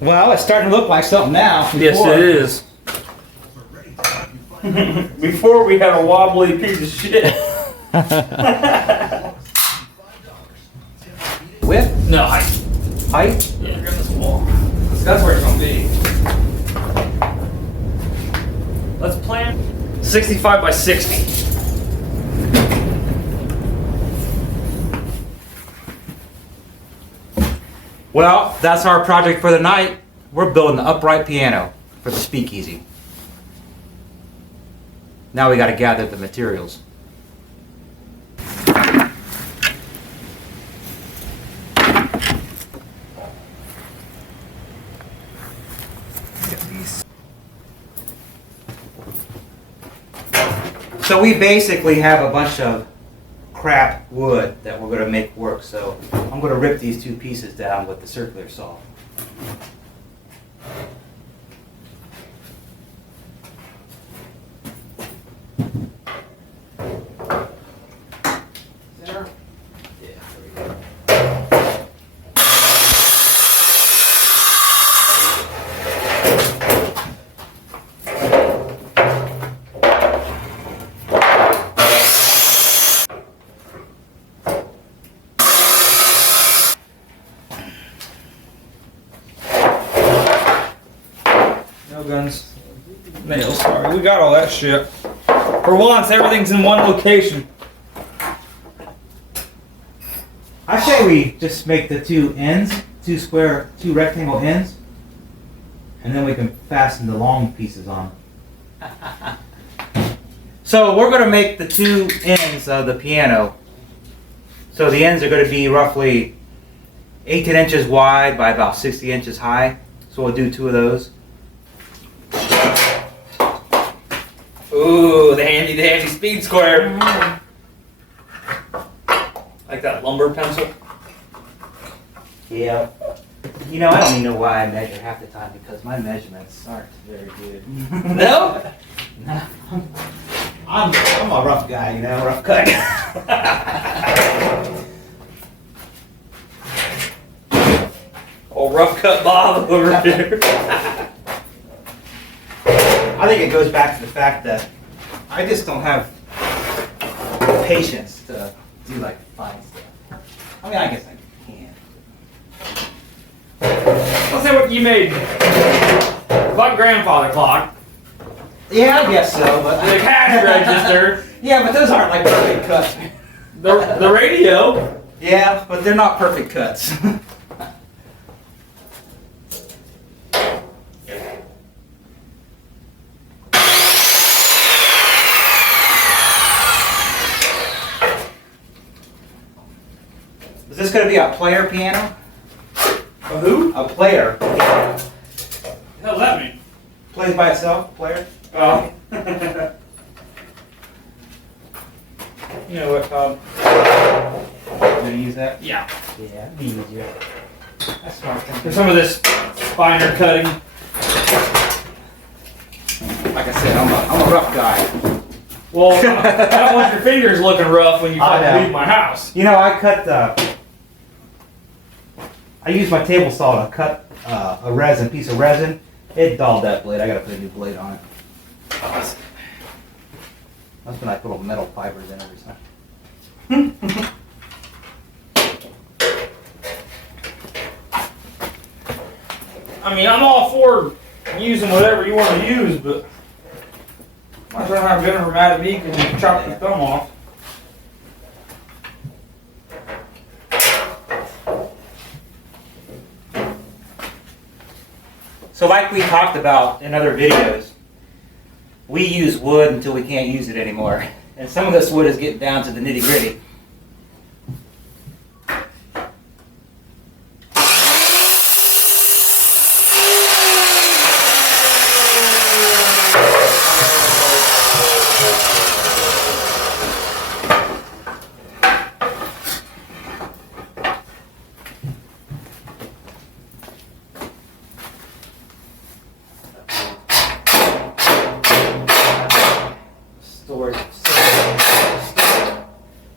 Well, it's starting to look like something now. Yes, it is. Before we had a wobbly piece of shit. Width? No, height. Height? Yeah, grab this wall. That's where it's gonna be. Let's plan 65 by 60. Well, that's our project for the night. We're building the upright piano for the speakeasy. Now we got to gather the materials. So we basically have a bunch of crap wood that we're going to make work. So I'm going to rip these two pieces down with the circular saw. Center? Yeah, there we go. No guns. Nails, sorry. We got all that shit. For once, everything's in one location. I say we just make the two ends, two rectangle ends, and then we can fasten the long pieces on. So we're going to make the two ends of the piano. So the ends are going to be roughly 18 inches wide by about 60 inches high. So we'll do two of those. Ooh, the handy dandy speed square. Like that lumber pencil. Yeah. You know, I don't even know why I measure half the time because my measurements aren't very good. No? No. I'm a rough guy, you know, rough cut. Old rough cut Bob over here. I think it goes back to the fact that I just don't have the patience to do like fine stuff. I mean, I guess I can. Let's say what you made. Like grandfather clock. Yeah, I guess so, but The cash register. yeah, but those aren't like perfect cuts. The radio. Yeah, but they're not perfect cuts. Is this going to be a player piano? A who? A player. What the hell does that mean? Plays by itself, player? Oh. You know what, Bob? You going to use that? Yeah. Yeah, that'd be easier. That's smart. For some of this finer cutting. Like I said, I'm a rough guy. Well, I don't want your fingers looking rough when you I know. leave my house. You know, I use my table saw to cut a piece of resin. It dulled that blade. I gotta put a new blade on it. That's when I put little metal fibers in every time. I mean, I'm all for using whatever you want to use, but I'd rather have Jennifer mad at me because you chopped your thumb off. So like we talked about in other videos, we use wood until we can't use it anymore. And some of this wood is getting down to the nitty gritty.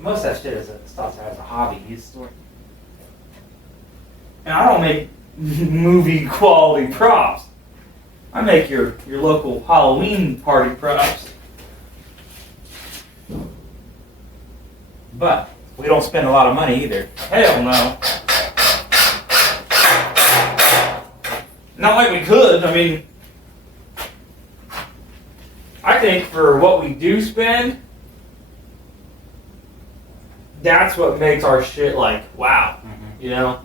Most of that shit is starts out as a hobby. You store. And I don't make movie quality props. I make your local Halloween party props. But we don't spend a lot of money either. Hell no. Not like we could. I mean, I think for what we do spend, that's what makes our shit like, wow. Mm-hmm. You know?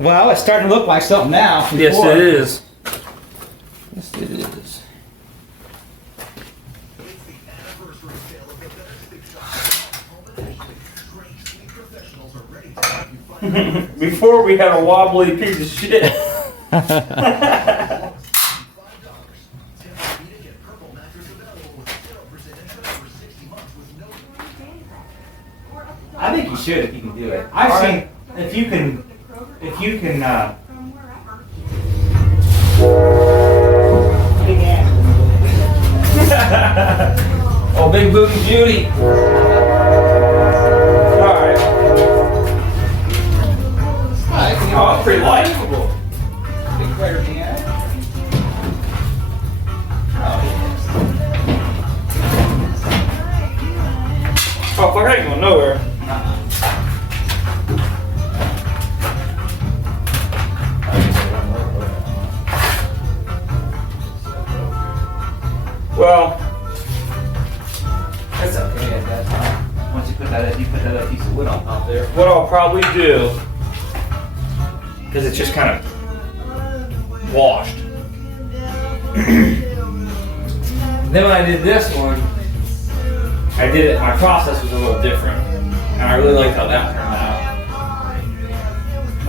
Well, it's starting to look like something now. Yes, Before. it is. Yes, it is. Before we had a wobbly piece of shit. I think you should if you can do it. I've All seen right. if you can. Big ass. Oh, big booty Judy. Alright. Oh, that's pretty likable. Big player piano. Oh, fuck, I ain't going nowhere. Well, That's okay at that time. Once you put that piece of wood on top there. what I'll probably do, because it's just kind of washed. Then when I did this one, my process was a little different. And I really liked how that turned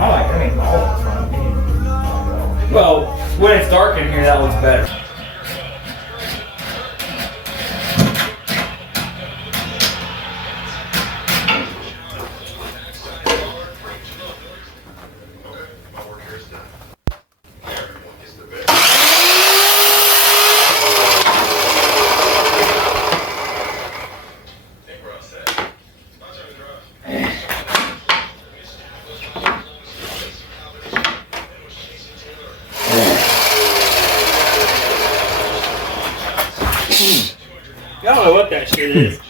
out. I mean, all of it's fine. Well, when it's dark in here, that looks better. I don't know what that shit is.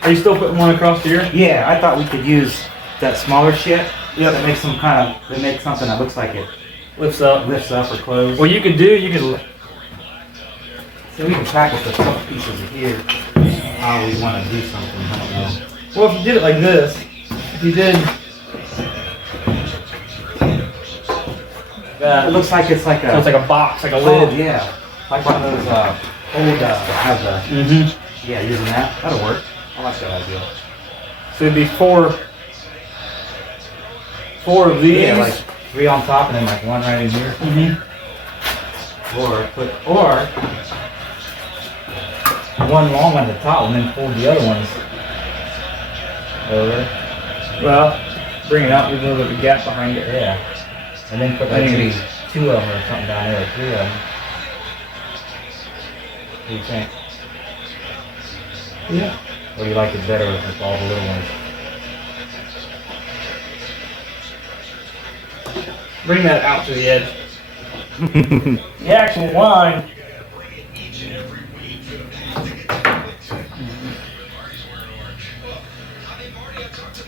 Are you still putting one across here? Yeah, I thought we could use that smaller shit. Yeah, that makes something that looks like it Lifts up. lifts up or closes. What you could do, you could. So we can practice with a couple pieces of here. How we want to do something, I don't know. Well, if you did it like this, if you did It looks like it's like a. So it's like a box, like a Oh, lid. yeah. Like one of those old has a. Mm-hmm. Yeah, using that. That'll work. I like that idea. So it'd be four of these. Yeah, like 3 on top and then like 1 right in here. Mm-hmm. Or 1 long one at the top and then fold the other ones over. Well, bring it out, leave a little bit of a gap behind it. Yeah. And then put like maybe 2 of them or something down there, or 3 of them. What do you think? Yeah. Or do you like it better with all the little ones? Bring that out to the edge. The actual line.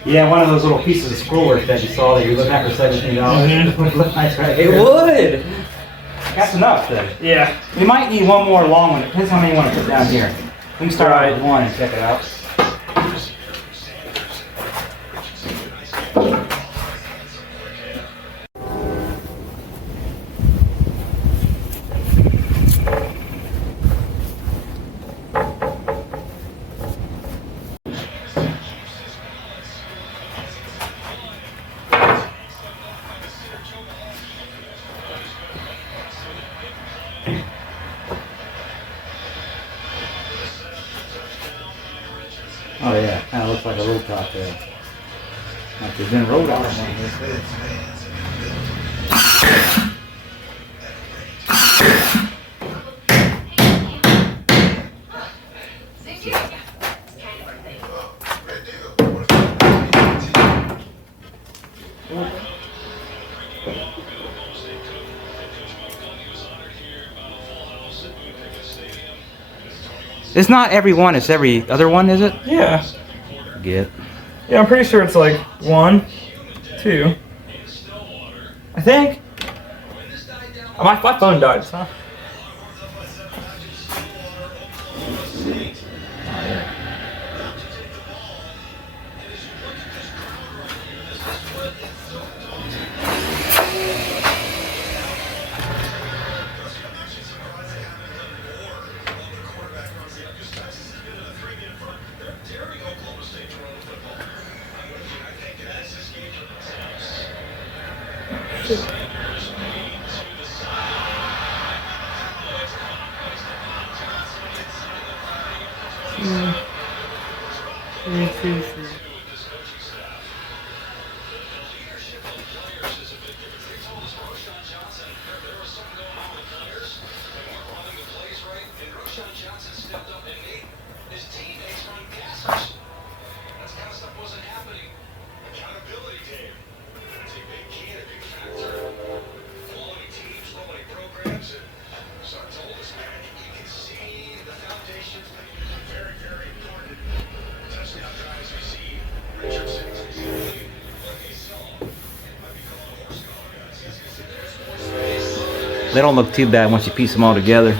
Yeah, one of those little pieces of scroll work that you saw that you were looking at for $17. Mhm. Would look nice right It here. would. That's enough then. Yeah. We might need 1 more long one. Depends how many you want to put down here. We can start out with 1 and check it out. Oh yeah, kind of looks like a roll top there. Like there's been rolled out on one here. It's not every one, it's every other one, is it? Yeah. Get. Yeah, I'm pretty sure it's like 1, 2. I think. Oh, my phone died, huh? They don't look too bad once you piece them all together.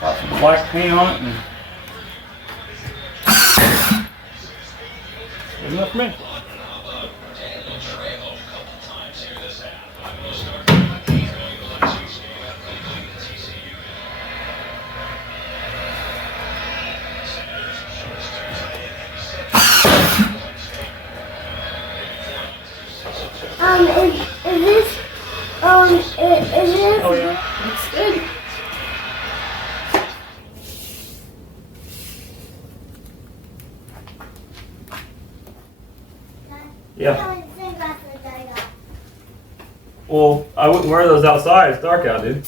Got some black paint on it. Good enough for me. Is this, is this? Oh yeah. It's good. Yeah. Well, I wouldn't wear those outside. It's dark out, dude.